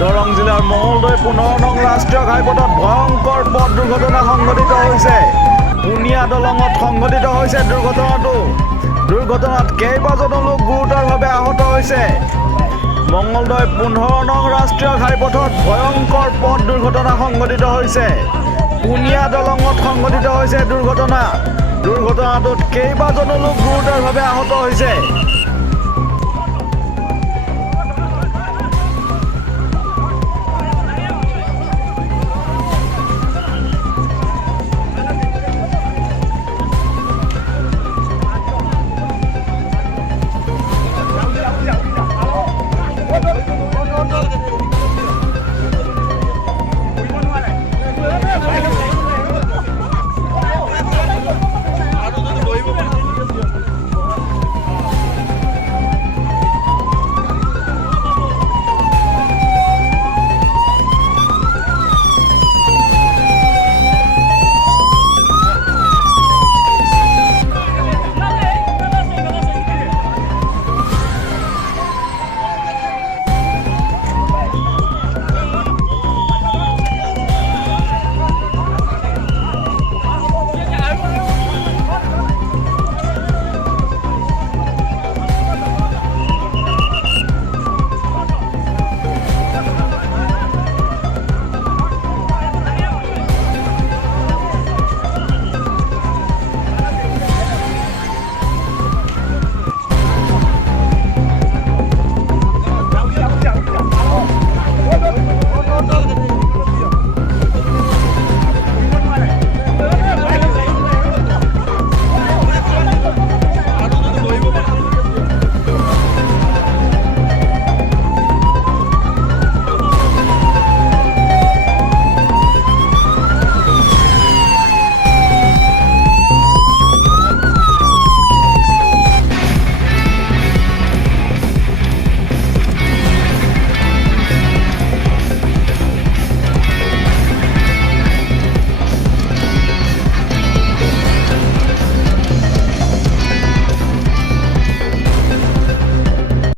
দৰং জিলাৰ মঙলদৈ 15 নং ৰাষ্ট্ৰীয় ঘাইপথত ভয়ংকৰ পথ দুৰ্ঘটনা সংঘটিত হৈছে। পুনিয়া দলঙত সংঘটিত হৈছে দুৰ্ঘটনাত কেইবাজনো লোক গুৰুতৰভাৱে আহত হৈছে। মঙলদৈ 15 নং ৰাষ্ট্ৰীয় ঘাইপথত ভয়ংকৰ পথ দুৰ্ঘটনা সংঘটিত হৈছে। পুনিয়া দলঙত সংঘটিত হৈছে দুৰ্ঘটনাটোত কেইবাজনো লোক গুৰুতৰভাৱে আহত হৈছে।